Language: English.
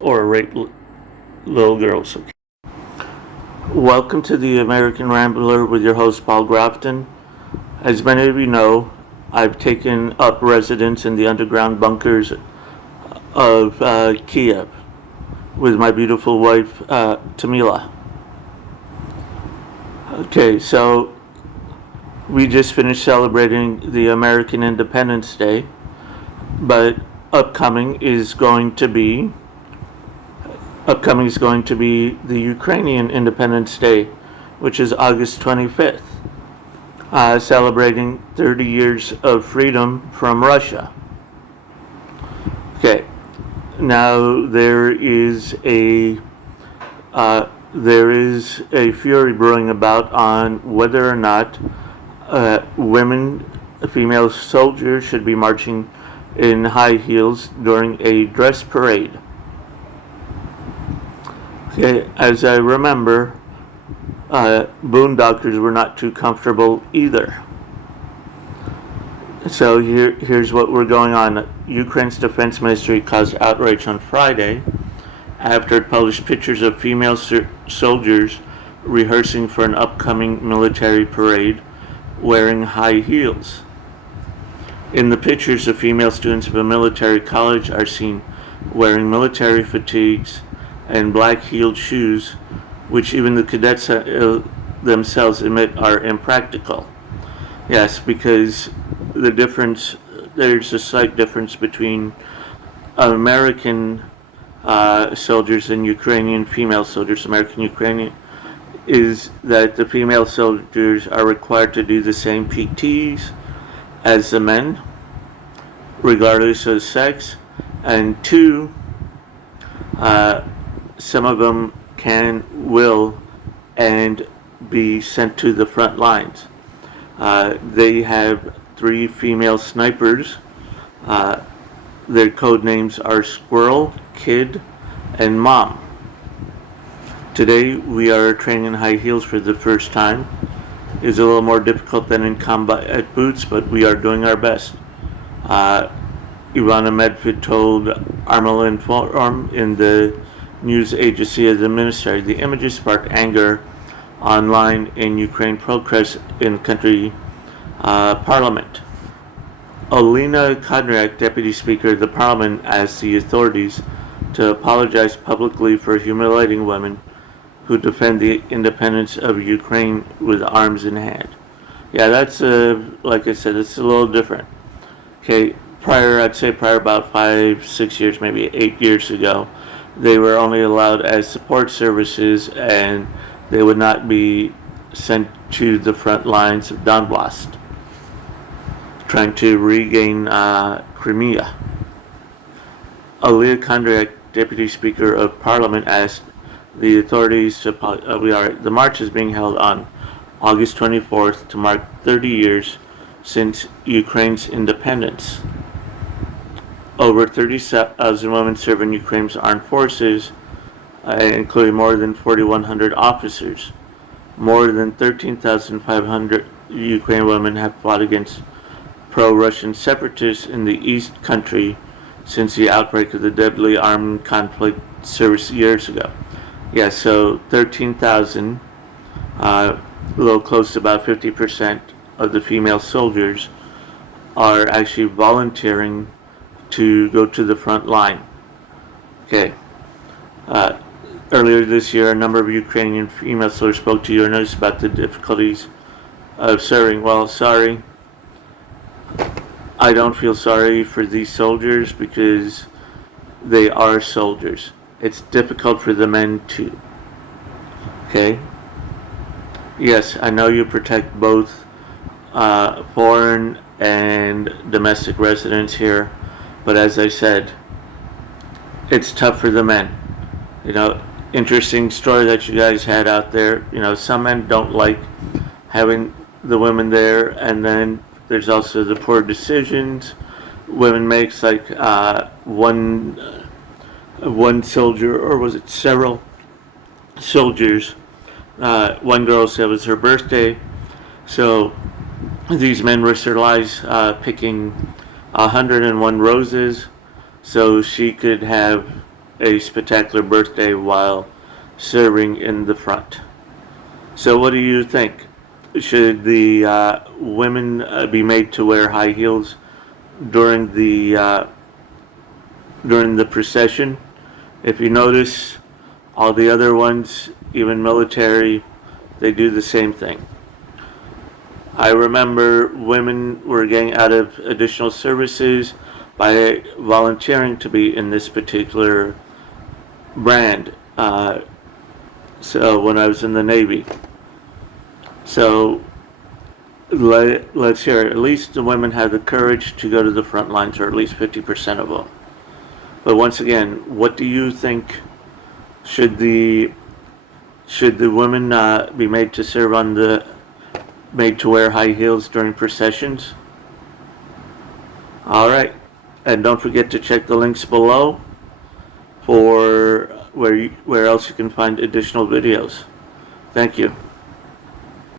or rape little girls. Okay. Welcome to the American Rambler with your host Paul Grafton. As many of you know, I've taken up residence in the underground bunkers of Kiev with my beautiful wife Tamila. Okay, so we just finished celebrating the American Independence Day, but upcoming is going to be the Ukrainian Independence Day, which is August 25th, celebrating 30 years of freedom from Russia. Okay, now there is a fury brewing about on whether or not female soldiers should be marching in high heels during a dress parade. Okay, as I remember, boondockers were not too comfortable either. So here's what we're going on. Ukraine's defense ministry caused outrage on Friday after it published pictures of female soldiers rehearsing for an upcoming military parade wearing high heels. In the pictures, the female students of a military college are seen wearing military fatigues and black-heeled shoes, which even the cadets themselves admit are impractical. Yes, because there's a slight difference between American soldiers and Ukrainian female soldiers. American Ukrainian is that the female soldiers are required to do the same PTs as the men, regardless of sex, and two, some of them will and be sent to the front lines. They have 3 female snipers. Their code names are Squirrel, Kid, and Mom. Today we are training in high heels for the first time. It's a little more difficult than in combat boots, but we are doing our best. Ivana Medved told Armel Inform in the news agency of the ministry. The images sparked anger online in Ukraine progress in the country parliament. Olena Konyak, deputy speaker of the parliament, asked the authorities to apologize publicly for humiliating women who defend the independence of Ukraine with arms in hand. Yeah, that's like I said, it's a little different. Okay, prior about 5-6 years, maybe 8 years ago, they were only allowed as support services, and they would not be sent to the front lines of Donbass, trying to regain Crimea. Olena Konyak, deputy speaker of parliament, asked the authorities to the march is being held on August 24th to mark 30 years since Ukraine's independence. Over 30,000 women serve in Ukraine's armed forces, including more than 4,100 officers. More than 13,500 Ukrainian women have fought against pro-Russian separatists in the East country since the outbreak of the deadly armed conflict several years ago. Yeah, so 13,000, a little close to about 50% of the female soldiers are actually volunteering to go to the front line. Okay. Earlier this year, a number of Ukrainian female soldiers spoke to journalists about the difficulties of serving. Well, sorry. I don't feel sorry for these soldiers because they are soldiers. It's difficult for the men too. Okay? Yes, I know you protect both foreign and domestic residents here, but as I said, it's tough for the men. Interesting story that you guys had out there. Some men don't like having the women there, and then there's also the poor decisions women makes, like one soldier, or was it several soldiers? One girl said it was her birthday, so these men risked their lives picking 101 roses so she could have a spectacular birthday while serving in the front. So what do you think? Should the women be made to wear high heels during the procession? If you notice, all the other ones, even military, they do the same thing. I remember women were getting out of additional services by volunteering to be in this particular brand. So when I was in the Navy. So let's hear it. At least the women have the courage to go to the front lines, or at least 50% of them. But once again, what do you think? Should the women be made to serve made to wear high heels during processions? All right, and don't forget to check the links below for where else you can find additional videos. Thank you.